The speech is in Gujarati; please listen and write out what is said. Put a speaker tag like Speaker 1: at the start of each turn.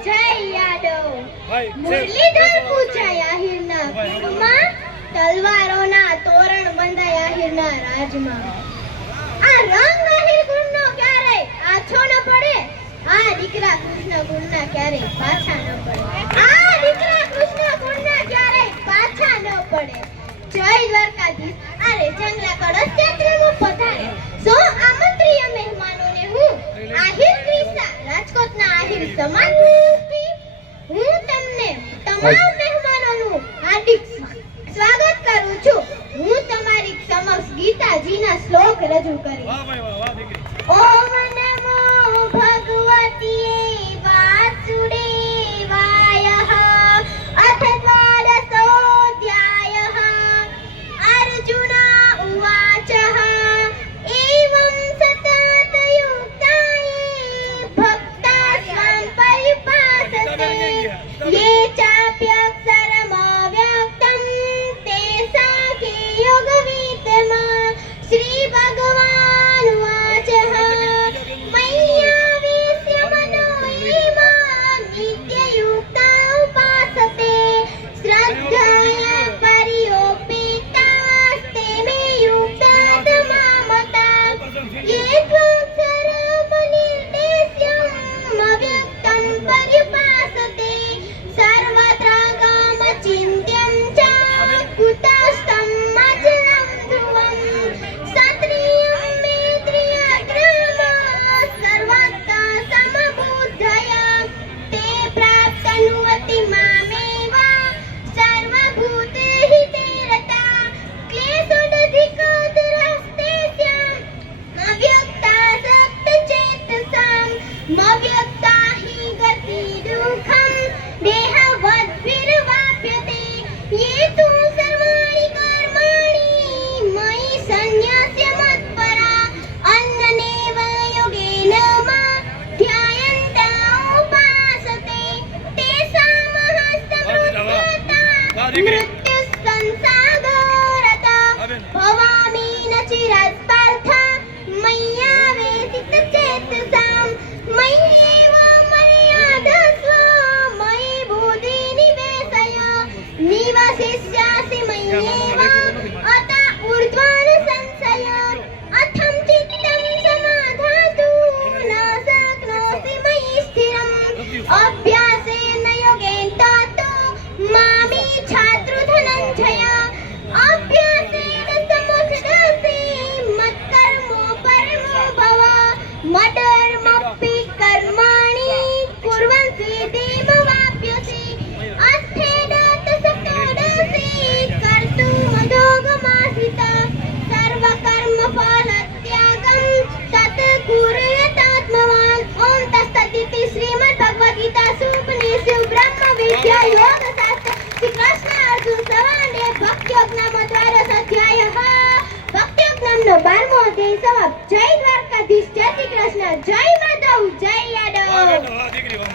Speaker 1: જય યાદવ મુરલીધર પૂજાય આહિરના કુળમાં તલવારોના તોરણ બંધાય આહિરના રાજમાં. આ રંગ આહિર ગુણનો ક્યારે આછો ન પડે. આ દીકરા કૃષ્ણ ગુણના ક્યારે પાછા ન પડે આ દીકરા કૃષ્ણ ગુણના ક્યારે પાછા ન પડે જય દ્વારકાધીશ અરે જંગલા કળશ ક્ષેત્રમાં પધારે સો આમંત્રીય મહેમાનોને હું આહિર ક્રિસ્તા રાજકોટના આહિર સમાન રૂપી હું તમને તમામ મહેમાનોનું હાર્દિક સ્વાગત કરું છું. હું તમારી સમક્ષ ગીતાજીના શ્લોક રજૂ કરીશ.
Speaker 2: વાહ ભાઈ
Speaker 1: ભવ્યતા હિ ગતિ દુઃખમ દેહવદ વિરવાપ્યતે યે તુ સર્વાણિ કર્માણિ મયિ સંન્યાસ્ય મત્પરા અન્નનેવ યોગેન મા ધ્યાયન્તા ઉપાસતે તેસામહસ્તમૃત્યતા Up દ્વાદશ અધ્યાયઃ બારમો અધ્યાય સમાપ્ત. જય દ્વારકાધીશ. જય શ્રી કૃષ્ણ. જય માધવ. જય યાદવ.